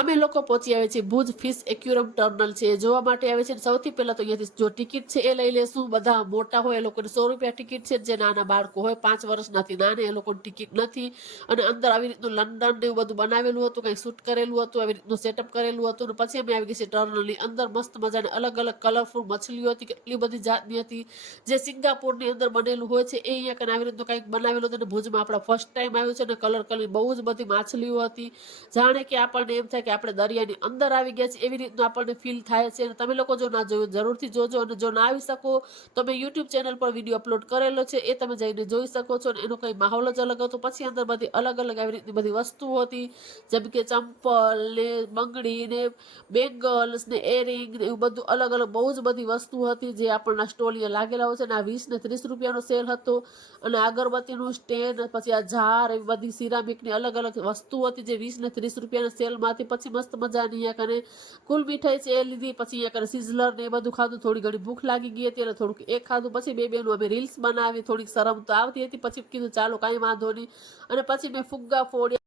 અમે લોકો પહોંચી આવે છે ભુજ ફિશ એક્યુરમ ટર્નલ છે. જોવા માટે આવે છે સૌથી પહેલા તો અહીંયાથી જો ટિકિટ છે એ લઈ લેશું. બધા મોટા હોય એ લોકોને સો રૂપિયા ટિકિટ છે. જે નાના બાળકો હોય, પાંચ વર્ષનાથી નાના, એ લોકોની ટિકિટ નથી. અને અંદર આવી રીતનું લંડન ને એવું બધું બનાવેલું હતું કંઈ શૂટ કરેલું હતું, આવી રીતનું સેટઅપ કરેલું હતું. અને પછી અમે આવી ગઈ છે ટર્નલની અંદર. મસ્ત મજાની અલગ અલગ કલરફુલ મછલીઓ હતી, કેટલી બધી જાતની હતી. જે સિંગાપુરની અંદર બનેલું હોય છે, એ અહીંયા કને આવી રીતનું કંઈક બનાવેલું હતું. અને ભુજમાં આપણા ફર્સ્ટ ટાઈમ આવ્યું છે અને કલર કલર બહુ જ બધી માછલીઓ હતી. જાણે કે આપણને એમ થાય કે આપણે દરિયાની અંદર આવી ગયા છે એવી રીતનું આપણને ફીલ થાય છે. અને તમે લોકો જો ના જોયું જરૂરથી જોજો અને જો ના આવી શકો, તો મેં યુટ્યુબ ચેનલ પર વીડિયો અપલોડ કરેલો છે, એ તમે જઈને જોઈ શકો છો અને એનો કંઈ માહોલ જ અલગ હતો. પછી અંદર બધી અલગ અલગ આવી રીતની બધી વસ્તુઓ હતી, જેમ કે ચંપલ ને બંગડી ને બેંગલ્સ ને એરિંગ ને એવું બધું અલગ અલગ બહુ જ બધી વસ્તુ હતી જે આપણના સ્ટોલીએ લાગેલા હોય છે. અને આ વીસ ને ત્રીસ રૂપિયાનો સેલ હતો. અને અગરબત્તીનું સ્ટેન્ડ પછી આ ઝાર એવી બધી સિરામિકની અલગ અલગ વસ્તુ હતી જે વીસ ને ત્રીસ રૂપિયાના સેલમાંથી પછી મસ્ત મજાની અહીંયા કરે કુલ મીઠાઈ છે એ લીધી, પછી અહીંયા સિઝલર ને એ બધું ખાધું, થોડી ઘણી ભૂખ લાગી ગઈ હતી, એટલે થોડુંક એ ખાધું, પછી બે બેનું અમે રીલ્સ બનાવી, થોડીક શરમ તો આવતી હતી, પછી કીધું ચાલો કાંઈ વાંધો નહીં. અને પછી મેં ફુગ્ગા ફોડ્યા.